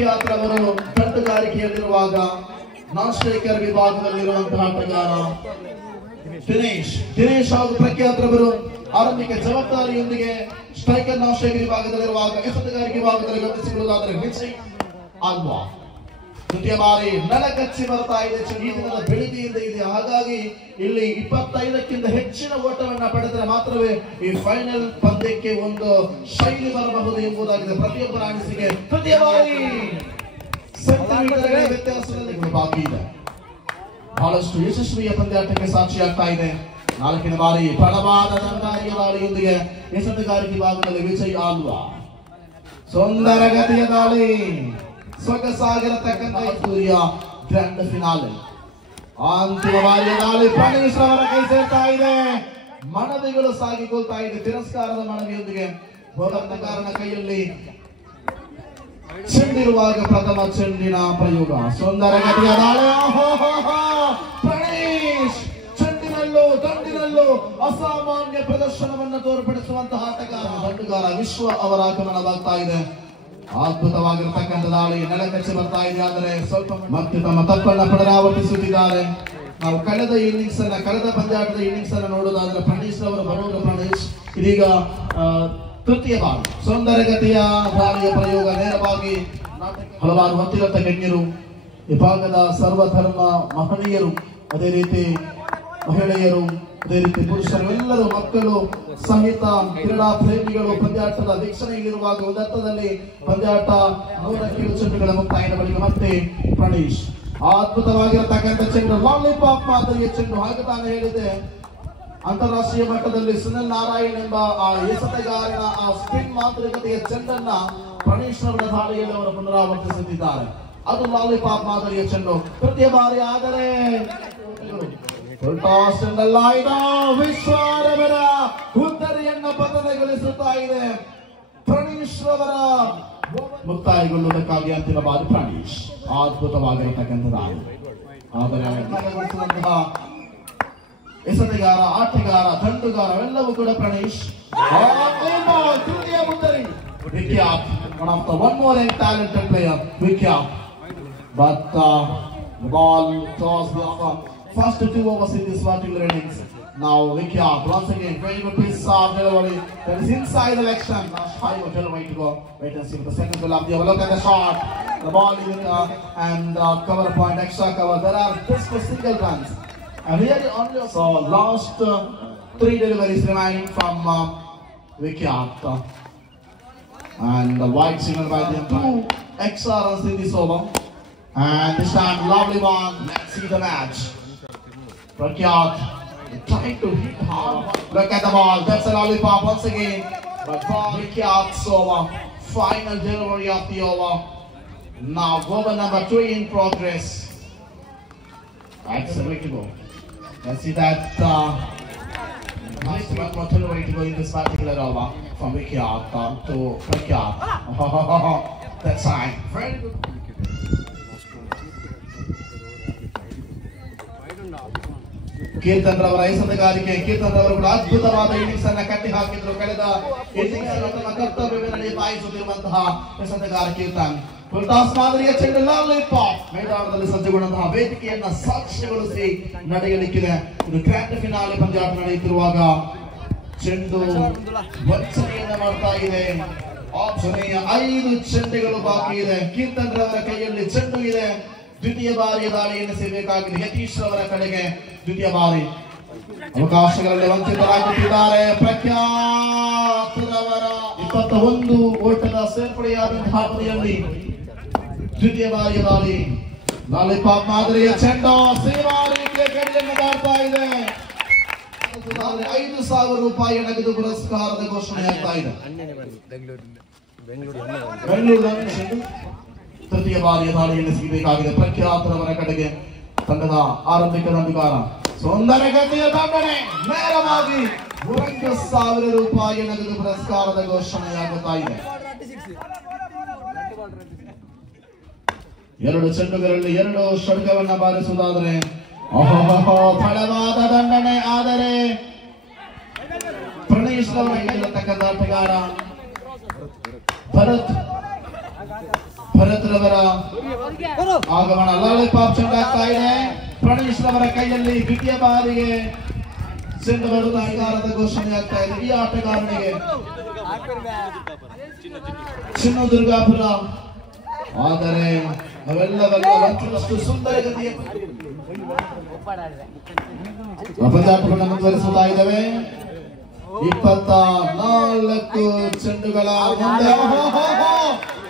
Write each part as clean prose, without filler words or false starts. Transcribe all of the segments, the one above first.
ಪ್ರಖ್ಯಾತರವರು ತಂಡಗಾರಿಕೆಯಲ್ಲಿರುವಾಗ ನಾನ್ striker ವಿಭಾಗದಲ್ಲಿರುವಂತಹ ಆಟಗಾರ ದಿನೇಶ್ ಹಾಗೂ ಪ್ರಖ್ಯಾತರವರು ಆರಂಭಿಕ ಜವಾಬ್ದಾರಿಯೊಂದಿಗೆ ಸ್ಟ್ರೈಕರ್ ನಾನ್ ಸ್ಟ್ರೈಕರ್ ವಿಭಾಗದಲ್ಲಿರುವಾಗ ಎಸೆತಗಾರಿಕೆ ವಿಭಾಗದಲ್ಲಿ ಗಮನಿಸಿಕೊಳ್ಳುವುದಾದರೆ ವಿಜಯ್ ಆಲ್ವಾ ದ್ವಿತೀಯ ಬಾರಿ ನೆಲಕಚ್ಚಿ ಬರ್ತಾ ಇದೆ. ಈ ದಿನದ ಬೆಳಗ್ಗೆಯಿಂದ ಇದೆ, ಹಾಗಾಗಿ ಇಲ್ಲಿ 25ಕ್ಕಿಂತ ಹೆಚ್ಚಿನ ಓಟವನ್ನ ಪಡೆದರೆ ಮಾತ್ರವೇ ಈ ಫೈನಲ್ ಪಂದ್ಯಕ್ಕೆ ಒಂದು ಶೈಲಿ ಬರಬಹುದು ಎಂಬುದಾಗಿದೆ ಪ್ರತಿಯೊಬ್ಬರ ಅನಿಸಿಕೆ. ತೃತೀಯ ಬಾರಿ ಸೆಂಟಿಮೀಟರ್ ವ್ಯತ್ಯಾಸದಲ್ಲಿ ಬಾಕಿ ಇದೆ. ಬಹಳಷ್ಟು ಯಶಸ್ವಿಯ ಪಂದ್ಯಾಟಕ್ಕೆ ಸಾಕ್ಷಿಯಾಗ್ತಾ ಇದೆ. 4ನೇ ಬಾರಿ ಬಲವಾದ ದಂಡಾರಿಯ ದಾಳಿಯೊಂದಿಗೆ ಎಸೆತಗಾರಿಕೆ ವಿಭಾಗದಲ್ಲಿ ವಿಜಯ್ ಆಲ್ವಾ ಸುಂದರ ಗತಿಯ ದಾಳಿ ಸೊಗಸಾಗಿರತಕ್ಕಂಥ ಸೂರ್ಯ ಗ್ರ್ಯಾಂಡ್ ಫಿನಾಲೆ ಅಂತಿಮ ಬಾರಿಯ ದಾಳಿ ಪ್ರಣೀಶ್ ಅವರ ಕೈ ಸೇರ್ತಾ ಇದೆ. ಮನವಿಗಳು ಸಾಗಿಕೊಳ್ತಾ ಇದೆ. ತಿರಸ್ಕಾರದ ಮನವಿಯೊಂದಿಗೆ ಹೋರಾಟಗಾರನ ಕೈಯಲ್ಲಿ ಚೆಂಡಿರುವಾಗ ಪ್ರಥಮ ಚೆಂಡಿನ ಪ್ರಯೋಗ ಸುಂದರ ಗತಿಯ ದಾಳಿ. ಪ್ರಣೀಶ್ ಚೆಂಡಿನಲ್ಲೂ ದಂಡಿನಲ್ಲೂ ಅಸಾಮಾನ್ಯ ಪ್ರದರ್ಶನವನ್ನು ತೋರ್ಪಡಿಸುವಂತಹ ಆಟಗಾರ ವಿಶ್ವ ಅವರ ಆಗಮನವಾಗ್ತಾ ಇದೆ. ಅದ್ಭುತವಾಗಿರತಕ್ಕಂಥ ದಾಳಿ ನೆಲಕಚ್ಚಿ ಬರ್ತಾ ಇದೆ. ಆದರೆ ಸ್ವಲ್ಪ ಮತ್ತೆ ತಮ್ಮ ತಪ್ಪನ್ನ ಪುನರಾವರ್ತಿಸುತ್ತಿದ್ದಾರೆ. ನಾವು ಕಳೆದ ಪಂದ್ಯಾಟದ ಇನ್ನಿಂಗ್ಸ್ ಅನ್ನ ನೋಡೋದಾದ್ರೆ ಪ್ರಣೀಶ್ ಅವರು ಬರೋದು ಪ್ರಣೀಶ್ ಇದೀಗ ತೃತೀಯ ಬಾರಿ ಸುಂದರ ಗತಿಯ ದಾಳಿಯ ಪ್ರಯೋಗ ನೇರವಾಗಿ ಹಲವಾರು ಹೊತ್ತಿರತ್ತ ಗಣ್ಯರು ವಿಭಾಗದ ಸರ್ವಧರ್ಮ ಮಹನೀಯರು ಅದೇ ರೀತಿ ಮಹಿಳೆಯರು ಅದೇ ರೀತಿ ಪುರುಷರು ಎಲ್ಲರೂ ಮಕ್ಕಳು ಸಹಿತ ಕ್ರೀಡಾ ಪ್ರೇಮಿಗಳು ಪಂದ್ಯಾಟದ ವೀಕ್ಷಣೆಯಲ್ಲಿರುವಾಗ ಒಂದರ್ಥದಲ್ಲಿ ಪಂದ್ಯಾಟ 100 ಚೆಂಡುಗಳ ಮುಕ್ತಾಯದ ಬಳಿಕ ಮತ್ತೆ ಪ್ರಣೀಶ್ ಅದ್ಭುತವಾಗಿರತಕ್ಕಂಥ ಚೆಂಡು ಲಾಲಿಪಾಪ್ ಮಾದರಿಯ ಚೆಂಡು. ಹಾಗೆ ತಾನು ಹೇಳಿದೆ, ಅಂತಾರಾಷ್ಟ್ರೀಯ ಮಟ್ಟದಲ್ಲಿ ಸುನಿಲ್ ನಾರಾಯಣ್ ಎಂಬ ಆ ಎಸೆತಗಾರನ ಆ ಸ್ಪಿನ್ ಮಾತೃಕತೆಯ ಚೆಂಡನ್ನ ಪ್ರಣೀಶ್ ಅವರ ದಾಳಿಯಲ್ಲಿ ಅವರು ಪುನರಾವರ್ತಿಸುತ್ತಿದ್ದಾರೆ. ಅದು ಲಾಲಿಪಾಪ್ ಮಾದರಿಯ ಚೆಂಡು. ತೃತೀಯ ಬಾರಿ ಆದರೆ ವಿಶ್ವರವರ ಉತ್ತರಿಯನ್ನ ಪತನಗೊಳಿಸುತ್ತಾ ಇದೆ. ಪ್ರಣೀಶ್ ರವರ ಮುಕ್ತಾಯಗೊಳ್ಳುವುದಕ್ಕಾಗಿ ಅಂತಿಮ ಬಾರಿ ಪ್ರಣೀಶ್ ಅದ್ಭುತವಾಗಿರತಕ್ಕಂಥದ್ದು. ಆದರೆ ಎಸೆತಗಾರ, ಆಟಗಾರ, ದಂಡುಗಾರ ಎಲ್ಲವೂ ಕೂಡ ಪ್ರಣೀಶ್. ತೃತೀಯ ಮುತ್ತರಿ Vikhyath, one of the one more talented player Vikyat, but the ball tossed the first 2 overs in this particular innings. Now Vikyat once again very good piece of delivery that is inside the leg stump. Last 5 or 12 way to go. Wait and see for the second goal of the over. Look at the shot. The ball is in and cover point, extra cover. There are just single runs. And here only so last 3 deliveries remaining from Vikyat. And the wide signal by them. 2 extra runs in this over. And this time lovely one. Let's see the match. Vikyat trying to hit hard. Look at the ball. That's a lollipop once again. But Vikyat's over. Final delivery of the over. Now over number 3 in progress. That's the way to go. Let's see that last one more delivery to go in this particular over from Vikyat to Vikyat. That's fine. Very good. Keerthan ರವರ ಎಸೆತಗಾರಿಕೆ. ಕೀರ್ತನ್ ರವರು ಕೂಡ ಅದ್ಭುತವಾದ innings ಅನ್ನ ಕಟ್ಟಿ ಹಾಕಿದ್ರು. ಕಳೆದ innings ಅನ್ನು ತಮ್ಮ ಕರ್ತವ್ಯವನ್ನು ನಿಭಾಯಿಸುತ್ತಿರುವಂತಹ ಎಸೆತಗಾರ ಕೀರ್ತನ್. ಫುಲ್ಟಾಸ್ ಮಾದರಿಯ ಚೆಂಡು ಲಾಲಿಪಾಪ್ ಮೈದಾನದಲ್ಲಿ ಸಜ್ಜುಗೊಂಡಂತಹ ವೇದಿಕೆಯನ್ನ ಸಾಕ್ಷಿಗೊಳಿಸಿ ನಡೆಯಲಿಕ್ಕಿದೆ. ಇದು ಗ್ರ್ಯಾಂಡ್ ಫಿನಾಲೆ ಪಂದ್ಯಾಟ ನಡೆಯುತ್ತಿರುವಾಗ ಚೆಂಡು ವಂಚನೆಯನ್ನ ಮಾಡ್ತಾ ಇದೆ. ಆಪ್ಷನೆಯ 5 ಚೆಂಡುಗಳು ಬಾಕಿ ಇದೆ. ಕೀರ್ತನ್ ರವರ ಕೈಯಲ್ಲಿ ಚೆಂಡು ಇದೆ. ದ್ವಿತೀಯ ಬಾರಿಯ ದಾಳಿಯನ್ನು ಸೇರಬೇಕಾಗಿದೆ. ಯತೀಶ್ ಅವರ ಕಡೆಗೆ ದ್ವಿತೀಯ ಬಾರಿ ಅವಕಾಶಗಳಲ್ಲಿ ವಂಚಿತರಾಗುತ್ತಿದ್ದಾರೆ. ಪ್ರಖ್ಯಾತ್ ರವರ 21 ಓಟದ ಸೇರ್ಪಡೆಯಾದಂತಹ ಅವಧಿಯಲ್ಲಿ ದ್ವಿತೀಯ ಬಾರಿಯ ದಾಳಿ ಲಾಲಿಪಾಪ್ ಮಾದರಿಯ ಚೆಂಡು ಸೇವಾ ರೀತಿಯ ಗಡಿಯನ್ನು ದಾಟ್ತಾ ಇದೆ. 5,000 ರೂಪಾಯಿ ನಗದು ಪುರಸ್ಕಾರದ ಘೋಷಣೆಯಾಗ್ತಾ ಇದೆ. ಬೆಂಗಳೂರು ತೃತೀಯ ಬಾರಿಯ ದಾಳಿಯನ್ನು ಸಿಗಬೇಕಾಗಿದೆ. ಪ್ರಖ್ಯಾತರವರ ಕಡೆಗೆ ತಂಡದ ಆರಂಭಿಕ ದಂಡುಗಾರ ಸುಂದರ ಗತಿಯ ದಂಡನೆ ನೇರವಾಗಿ 1,000 ರೂಪಾಯಿ ನಗದು ಪುರಸ್ಕಾರದ ಘೋಷಣೆಯಾಗುತ್ತಾ ಇದೆ. 2 ಚೆಂಡುಗಳಲ್ಲಿ 2 ಷಡ್ಕವನ್ನ ಬಾರಿಸುವುದಾದರೆ ಫಲವಾದ ದಂಡನೆ. ಆದರೆ ಪ್ರಣೀಶ್ ಅವರ ಆಟಗಾರ ಭರತ್ ಭರತ್ ರವರ ಆಗಮನ ಲಾಲಿಪಾಪ್ ಚೆಂಡು ಆಗ್ತಾ ಇದೆ. ಪ್ರಣೀಶ್ ರವರ ಕೈಯಲ್ಲಿ ದ್ವಿತೀಯ ಬಾರಿಗೆ ಚೆಂಡು ಬರುವುದಾದ ಘೋಷಣೆ ಆಗ್ತಾ ಇದೆ. ಈ ಆಟಗಾರನಿಗೆ ಚಿನ್ನದುರ್ಗಾಪುರ. ಆದರೆ ಅವೆಲ್ಲವೆಲ್ಲ ಒಂದಷ್ಟು ಸುಂದರಗತಿಯ ಪಂದ್ಯಾಟವನ್ನು ಮುಂದುವರಿಸುತ್ತಾ ಇದ್ದಾವೆ. 24 ಚೆಂಡುಗಳ ಮುಂದೆ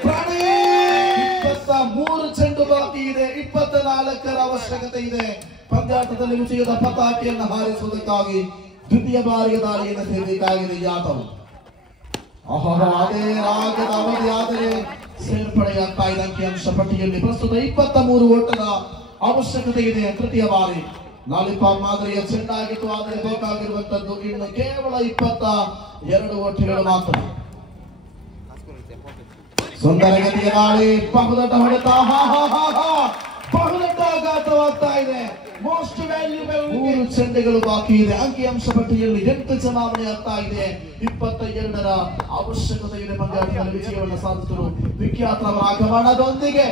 23 ಚೆಂಡು ಬಾಕಿ ಇದೆ. 24ರ ಅವಶ್ಯಕತೆ ಇದೆ. ಪಂದ್ಯಾಟದಲ್ಲಿ ವಿಜಯದ ಪತಾಕೆಯನ್ನು ಹಾರಿಸುವುದಕ್ಕಾಗಿ ದ್ವಿತೀಯ ಬಾರಿಗೆ ದಾಳಿಯನ್ನು ಸೇರಬೇಕಾಗಿದೆ ಯಾದವ್. ಅದೇ ರಾಗದ ಅವಧಿ ಆದರೆ ಸೇರ್ಪಡೆಯಾಗ್ತಾ ಇದೆ ಅಂಕಿಅಂಶ ಪಟ್ಟಿಯಲ್ಲಿ. ಪ್ರಸ್ತುತ 23 ಓಟದ ಅವಶ್ಯಕತೆ ಇದೆ. ತೃತೀಯ ಬಾರಿ ಲಾಲಿಪಾಪ್ ಮಾದರಿಯ ಚೆಂಡಾಗಿತ್ತು. ಆದರೆ ಬೇಕಾಗಿರುವಂತದ್ದು ಇನ್ನು ಕೇವಲ 22 ಓಟಗಳು ಮಾತ್ರ. ಸುಂದರ ಗತಿಯ ದಾಳಿ, ಬಹುದೊಡ್ಡ ಹೊಡೆತ, ಬಹುದೊಡ್ಡ ಆಘಾತವಾಗ್ತಾ ಇದೆ. ಮೋಸ್ಟ್ ವ್ಯಾಲ್ಯೂಬಲ್ 3 ಚೆಂಡುಗಳು ಬಾಕಿ ಇದೆ. ಅಂಕಿಅಂಶ ಪಟ್ಟಿಯಲ್ಲಿ 8 ಚಲಾವಣೆ ಆಗ್ತಾ ಇದೆ. 22ರ ಅವಶ್ಯಕತೆ ಇದೆ ಪಂದ್ಯಾಟದಲ್ಲಿ ವಿಜಯವನ್ನು ಸಾಧಿಸಲು. ವಿಖ್ಯಾತರವರ ಆಗಮನದೊಂದಿಗೆ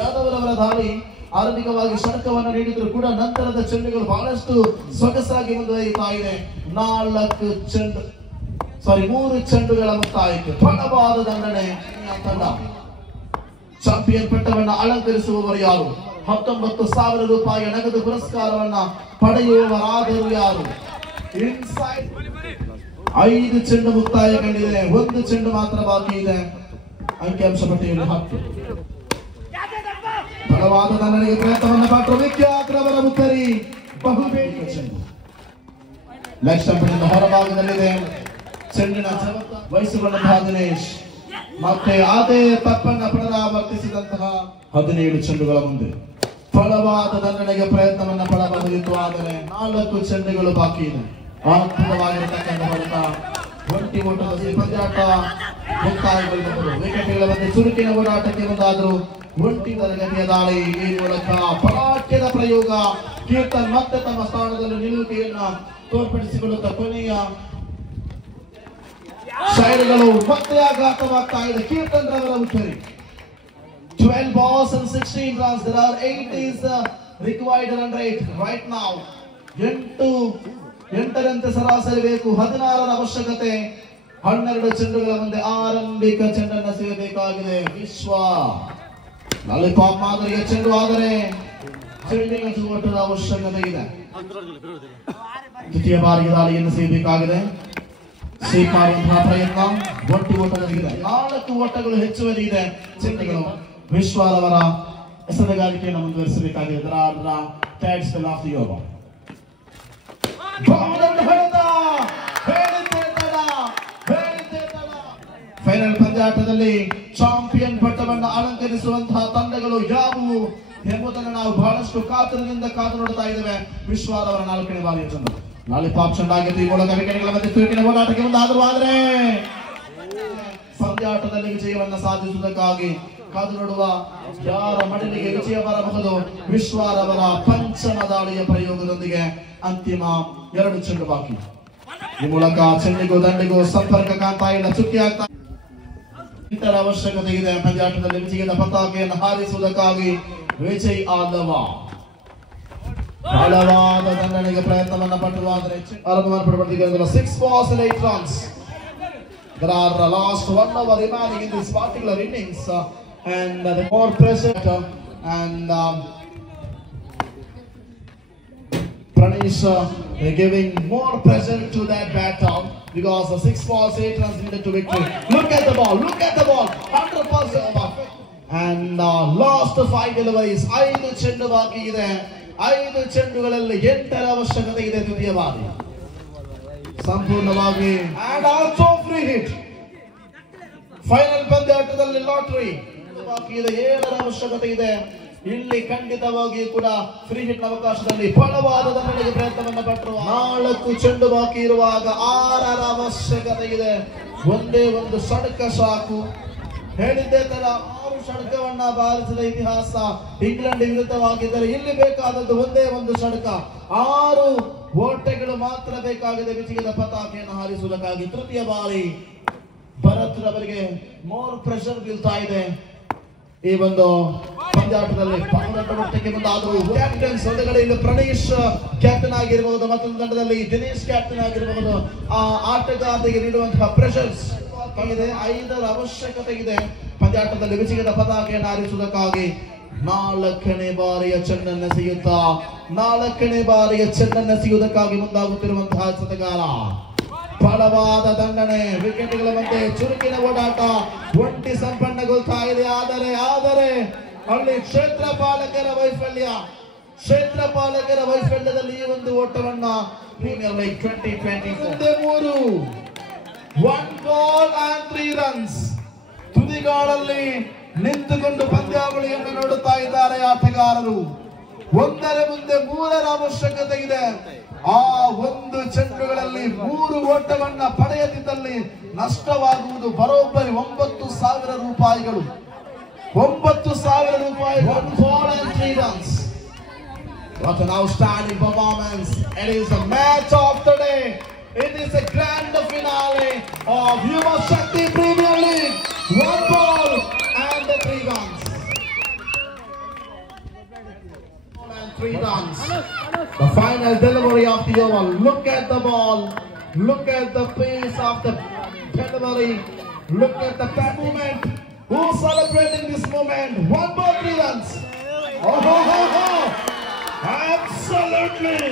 ಯಾದವರವರ ದಾಳಿ ಆರಂಭಿಕವಾಗಿ ಷಟಕವನ್ನು ನೀಡಿದ್ರು ಕೂಡ ನಂತರದ ಚೆಂಡುಗಳು ಬಹಳಷ್ಟು ಸೊಗಸಾಗಿ ಮುಂದುವರಿಯುತ್ತಾ ಇದೆ. 3 ಚೆಂಡುಗಳ ಮುಕ್ತಾಯಕ್ಕೆ ಬಲವಾದ ದಂಡನೆ. ತಂಡ ಚಾಂಪಿಯನ್ ಪಟ್ಟವನ್ನು ಅಲಂಕರಿಸುವವರು ಯಾರು? 19,000 ರೂಪಾಯಿ ನಗದು ಪುರಸ್ಕಾರವನ್ನ ಪಡೆಯುವವರಾದರೂ ಯಾರು? ಇನ್ಸೈಡ್ 5 ಚೆಂಡು ಮುಕ್ತಾಯ ಕಂಡಿದೆ. 1 ಚೆಂಡು ಮಾತ್ರ ಬಾಕಿ ಇದೆ. ಅಂಕಿಅಂಶ ಪಟ್ಟಿಯಲ್ಲಿ 10. ಬಲವಾದ ದಂಡನೆಗೆ ಪ್ರಯತ್ನವನ್ನು ಪಟ್ಟರು ವಿಖ್ಯಾತರವರ ಉತ್ತರಿ. ಬಹುಬೇಡಿಕೆ ಚೆಂಡು ಲೆಗ್ ಸ್ಟಂಪಿನಿಂದ ಹೊರಭಾಗದಲ್ಲಿದೆ. ಚೆಂಡಿನ ವಹಿಸಿಕೊಂಡಂತಹ ದಿನೇಶ್ ಮತ್ತೆ ಅದೇ ತಪ್ಪನ್ನ ಪುನರಾವರ್ತಿಸಿದಂತಹ 17 ಚೆಂಡುಗಳ ಮುಂದೆ ಬಲವಾದ ದಂಡನೆಗೆ ಪ್ರಯತ್ನವನ್ನ ಪಡಬಹುದಿತ್ತು. ಆದರೆ 4 ಚೆಂಡುಗಳು ಬಾಕಿ ಇದೆ. ಅದ್ಭುತವಾಗಿರತಕ್ಕಂಥ ಹೊಡೆತ. ಒಂಟಿ ಓಟದಲ್ಲಿ ಪಂದ್ಯಾಟ ಮುಕ್ತಾಯಗೊಳ್ಳಬಹುದು. ವಿಕೆಟ್ಗಳ ಮಧ್ಯೆ ಚುರುಕಿನ ಓಡಾಟಕ್ಕೆ ಮುಂದಾದರೂ ಒಂಟಿ ತರಗತಿಯ ದಾಳಿ. ಈ ಮೂಲಕ ಪರಾಕ್ಯದ ಪ್ರಯೋಗ. ಕೀರ್ತನ್ ಮತ್ತೆ ತಮ್ಮ ಸ್ಥಾನದಲ್ಲಿ ನಿಲುವಿಕೆಯನ್ನ ತೋರ್ಪಡಿಸಿಕೊಳ್ಳುತ್ತಾ ಕೊನೆಯ ಶೈಲಿಗಳು ಮತ್ತೆ ಆಘಾತವಾಗ್ತಾ ಇದೆ. ಕೀರ್ತನ್ ರವರ ಉತ್ತರಿ. 12 balls and 16 runs. There are 8 is required run rate right now. 8ರಂತೆ ಸರಾಸರಿ ಬೇಕು. 16ರ ಅವಶ್ಯಕತೆ. 12 ಚೆಂಡುಗಳ ಮುಂದೆ ಆರಂಭಿಕ ಚೆಂಡನ್ನು ಸೇರಬೇಕಾಗಿದೆ. ವಿಶ್ವ ಲಾಲಿಪಾಪ್ ಮಾದರಿಯ ಚೆಂಡು. ಆದರೆ ಚೆಂಡಿನ ಚುರುಕದ ಅವಶ್ಯಕತೆ ಇದೆ. ದ್ವಿತೀಯ ಬಾರಿಗೆ ದಾಳಿಯನ್ನು ಸೇರಬೇಕಾಗಿದೆ. ಸೇವ್ ಮಾಡುವಂತಹ ಪ್ರಯತ್ನ. ಒಂಟಿ ಓಟದಲ್ಲಿದೆ. 4 ಓಟಗಳು ಹೆಚ್ಚುವರಿ ಇದೆ. ಚೆಂಡುಗಳು ವಿಶ್ವರವರ ಹೆಸರುಗಾರಿಕೆಯನ್ನು ಮುಂದುವರಿಸಬೇಕಾಗಿದೆ. ಫೈನಲ್ ಪಂದ್ಯಾಟದಲ್ಲಿ ಚಾಂಪಿಯನ್ ಪಟ್ಟವನ್ನು ಅಲಂಕರಿಸುವಂತಹ ತಂಡಗಳು ಯಾವುವು ಎಂಬುದನ್ನು ನಾವು ಬಹಳಷ್ಟು ಕಾತುರದಿಂದ ಕಾದು ನೋಡ್ತಾ ಇದ್ದೇವೆ. ವಿಶ್ವರವರ 4ನೇ ಬಾರಿಯ ಚೆಂಡು. ಲಾಲಿಪಾಪ್ ಚೆಂಡಾಗಿದ್ದು ಈ ಮೂಲಕ ವಿಕೆಟ್ಗಳ ಮಧ್ಯೆ ಚುರುಕಿನ ಹೋರಾಟಕ್ಕೆ ಮುಂದಾದರೂ ಆದರೆ ಪಂದ್ಯಾಟದಲ್ಲಿ ವಿಜಯವನ್ನು ಸಾಧಿಸುವುದಕ್ಕಾಗಿ ಕಾದು ನೋಡುವ ಯಾರ ಮಡಿಲಿಗೆ ವಿಜಯ ಬರಬಹುದು? ವಿಶ್ವರವರ ಪಂಚಮ ದಾಳಿಯ ಪ್ರಯೋಗದೊಂದಿಗೆ ಅಂತಿಮ 2 ಚೆಂಡು ಬಾಕಿ. ಈ ಮೂಲಕ ಚೆಂಡಿಗೂ ದಂಡಿಗೂ ಸಂಪರ್ಕ ಕಾಣ್ತಾ ಇಲ್ಲ. ಚುಕ್ಕಿ ಆಗ್ತಾ ಇತರ ಅವಶ್ಯಕತೆ ಇದೆ. ಪಂದ್ಯಾಟದಲ್ಲಿ ವಿಜಯದ ಪತಾಕೆಯನ್ನು ಹಾರಿಸುವುದಕ್ಕಾಗಿ ವಿಜಯ್ ಆದವ ಬಲವಾದ ದಂಡನೆಗೆ ಪ್ರಯತ್ನವನ್ನ ಪಟ್ಟರು. ಆದರೆ ಆರಂಭ ಪಡೆದಿದ್ದಾರೆ. 6 balls and 8 runs. There are last 1 hour remaining in this particular innings, and the more pressure and Pranish giving more pressure to that batter because the 6 balls 8 runs needed to victory. Look at the ball, 100% off. And last 5 deliveries. 5 ಚೆಂಡು ಬಾಕಿ ಇದೆ. 5 ಚೆಂಡುಗಳಲ್ಲಿ 8ರ ಅವಶ್ಯಕತೆ ಇದೆ. ದ್ವಿತೀಯ ಬಾರಿ ಸಂಪೂರ್ಣವಾಗಿ and also free hit. Final ಪಂದ್ಯಾಟದಲ್ಲಿ lottery ಬಾಕಿ ಇದೆ. 7ರ ಅವಶ್ಯಕತೆ ಇದೆ. ಇಲ್ಲಿ ಖಂಡಿತವಾಗಿ ಕೂಡ ಫ್ರೀ ಹಿಟ್ ಅವಕಾಶದಲ್ಲಿ ಬಲವಾದ ದಂಡನೆಗೆ ಪ್ರಯತ್ನವನ್ನ ಪಟ್ಟರು. 4 ಚೆಂಡು ಬಾಕಿ ಇರುವಾಗ 6ರ ಅವಶ್ಯಕತೆ ಇದೆ. ಒಂದೇ ಒಂದು ಷಟ್ಕ ಸಾಕು. ಹೇಳಿದ್ದೇ ತರ 6 ಷಟ್ಕವನ್ನ ಬಾರಿಸಿದ ಇತಿಹಾಸ ಇಂಗ್ಲೆಂಡ್ ವಿರುದ್ಧವಾಗಿದ್ದರೆ ಇಲ್ಲಿ ಬೇಕಾದದ್ದು ಒಂದೇ ಒಂದು ಷಟ್ಕ. 6 ಓಟಗಳು ಮಾತ್ರ ಬೇಕಾಗಿದೆ ವಿಜಯದ ಪತಾಕೆಯನ್ನು ಹಾರಿಸುವುದಕ್ಕಾಗಿ. ತೃತೀಯ ಬಾರಿ ಭರತ್ ರವರಿಗೆ ಮೋರ್ ಪ್ರೆಷರ್ ಬೀಳ್ತಾ ಇದೆ. ಈ ಒಂದು ಪಂದ್ಯಾಟದಲ್ಲಿ ಪಾಲ್ಗೊಳ್ಳುವುದಕ್ಕೆ ಮುಂದಾದರು. ಕ್ಯಾಪ್ಟನ್ಸ್ ಒಂದು ಕಡೆಯಲ್ಲಿ ಪ್ರಣೇಶ್ ಕ್ಯಾಪ್ಟನ್ ಆಗಿರಬಹುದು, ಮತ್ತೊಂದು ತಂಡದಲ್ಲಿ ದಿನೇಶ್ ಕ್ಯಾಪ್ಟನ್ ಆಗಿರಬಹುದು. ಆ ಆಟಗಾರರಿಗೆ ನೀಡುವಂತಹ ಪ್ರೆಷರ್ಸ್ ಇದೆ, 5ರ ಅವಶ್ಯಕತೆ ಇದೆ ಪಂದ್ಯಾಟದಲ್ಲಿ ವಿಜಯದ ಪತಾಕೆಯನ್ನು ಹಾರಿಸುವುದಕ್ಕಾಗಿ. 4ನೇ ಬಾರಿಯ ಚೆಂಡನ್ನೆಸೆಯುತ್ತಾ 4ನೇ ಬಾರಿಯ ಚೆಂಡನ್ನೆಸೆಯುವುದಕ್ಕಾಗಿ ಮುಂದಾಗುತ್ತಿರುವಂತಹ ಸತಗಾರ. ಬಲವಾದ ದಂಡನೆ, ವಿಕೆಟ್ಗಳ ಮಧ್ಯೆ ಚುರುಕಿನ ಓಡಾಟ, ಒಂಟಿ ಸಂಪನ್ನಗೊಳ್ತಾ ಇದೆ. ಆದರೆ ಅಲ್ಲಿ ಕ್ಷೇತ್ರ ಪಾಲಕರ ವೈಫಲ್ಯದಲ್ಲಿ ಈ ಒಂದು ಓಟವನ್ನ premier league 2024 1 ball and 3 runs ತುದಿಗಾಲಲ್ಲಿ ನಿಂತುಕೊಂಡು ಪಂದ್ಯಾವಳಿಯನ್ನು ನೋಡುತ್ತಾ ಇದ್ದಾರೆ ಆಟಗಾರರು. ಒಂದರ ಮುಂದೆ 3ರ ಅವಶ್ಯಕತೆ ಇದೆ. ಆ ಒಂದು ಚೆಂಡುಗಳಲ್ಲಿ 3 ಓಟವನ್ನ ಪಡೆಯದಿದ್ದಲ್ಲಿ ನಷ್ಟವಾಗುವುದು ಬರೋಬ್ಬರಿ 9,000 ರೂಪಾಯಿಗಳು. 9,000 ರೂಪಾಯಿ. 1 ball and 3 runs. What an outstanding performance. It is a match of the day. It is a grand finale of Yuva Shakti Premier League. 1 ball and 3 runs. 3 runs. The final delivery of the over. Look at the ball. Look at the pace of the delivery. Look at the bat movement. Who's celebrating this moment? 1 ball, 3 runs. Oh. Absolutely.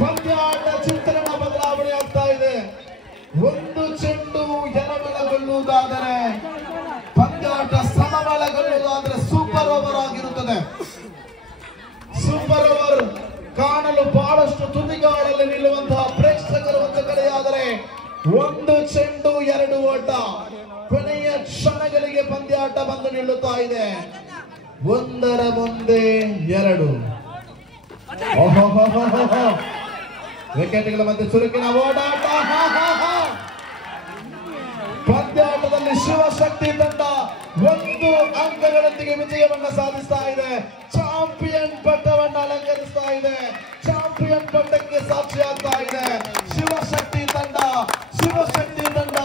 ಪಂದ್ಯಾಟ ಚಿಂತನೆಯ ಬದಲಾವಣೆ ಆಗ್ತಾ ಇದೆ. ಒಂದು ಚೆಂಡು ಎಡಬಲಗೊಳ್ಳುವುದಾದರೆ, ಪಂದ್ಯಾಟ ಸಮಬಲಗೊಳ್ಳುವುದಾದರೆ super over ಆಗಿರುತ್ತದೆ. Super over ಕಾಣಲು ಬಹಳಷ್ಟು ತುದಿಗಾಲಲ್ಲಿ ನಿಲ್ಲುವಂತಹ ಪ್ರೇಕ್ಷಕರು ಒಂದು ಕಡೆಯಾದರೆ, ಒಂದು ಚೆಂಡು 2 ಓಟ, ಕೊನೆಯ ಕ್ಷಣಗಳಿಗೆ ಪಂದ್ಯಾಟ ಬಂದು ನಿಲ್ಲುತ್ತಾ ಇದೆ. 1ರ ಮುಂದೆ 2. ವಿಕೆಟ್ಗಳ ಮಧ್ಯೆ ಚುರುಕಿನ ಓಡಾಟ. ಪಂದ್ಯಾಟದಲ್ಲಿ ಶಿವಶಕ್ತಿ ತಂಡ 1 ಅಂಕಗಳೊಂದಿಗೆ ವಿಜಯವನ್ನು ಸಾಧಿಸ್ತಾ ಇದೆ. ಚಾಂಪಿಯನ್ ಪಟ್ಟವನ್ನು ಅಲಂಕರಿಸ್ತಾ ಇದೆ. ಚಾಂಪಿಯನ್ ಪಟ್ಟಕ್ಕೆ ಸಾಕ್ಷಿಯಾಗ್ತಾ ಇದೆ. ಶಿವಶಕ್ತಿ ತಂಡ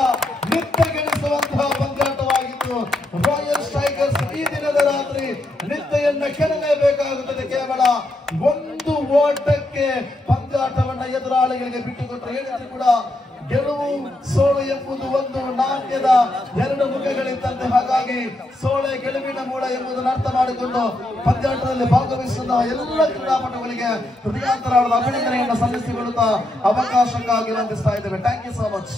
ನಿತ್ಯಗೆನಿಸುವಂತಹ ಪಂದ್ಯಾಟವಾಗಿತ್ತು. ರಾಯಲ್ ಸ್ಟ್ರೈಕರ್ಸ್ ಈ ದಿನದ ರಾತ್ರಿ ನಿತ್ಯೆಯನ್ನು ಕೆಡಲೇಬೇಕಾಗುತ್ತದೆ. ಕೇವಲ 1 ಓಟಕ್ಕೆ ಪಂದ್ಯಾಟವನ್ನ ಎದುರಾಳಿಗಳಿಗೆ ಬಿಟ್ಟುಕೊಟ್ಟರೆ ಹೇಳಿದ್ರು ಕೂಡ ಗೆಲುವು ಸೋಲು ಎಂಬುದು ಒಂದು ನಾಣ್ಯದ 2 ಮುಖಗಳಿದ್ದಂತೆ. ಹಾಗಾಗಿ ಸೋಲೆ ಗೆಲುವಿನ ಮೂಲ ಎಂಬುದನ್ನು ಅರ್ಥ ಮಾಡಿಕೊಂಡು ಪಂದ್ಯಾಟದಲ್ಲಿ ಭಾಗವಹಿಸಿದ ಎಲ್ಲ ಕ್ರೀಡಾಪಟುಗಳಿಗೆ ಹೃದಯಾಂತರಾಳದ ಅಭಿನಂದನೆಯನ್ನು ಸಲ್ಲಿಸಿಕೊಳ್ಳುತ್ತಾ ಅವಕಾಶಕ್ಕಾಗಿ ವಂದಿಸ್ತಾ ಇದ್ದೇವೆ. Thank you so much.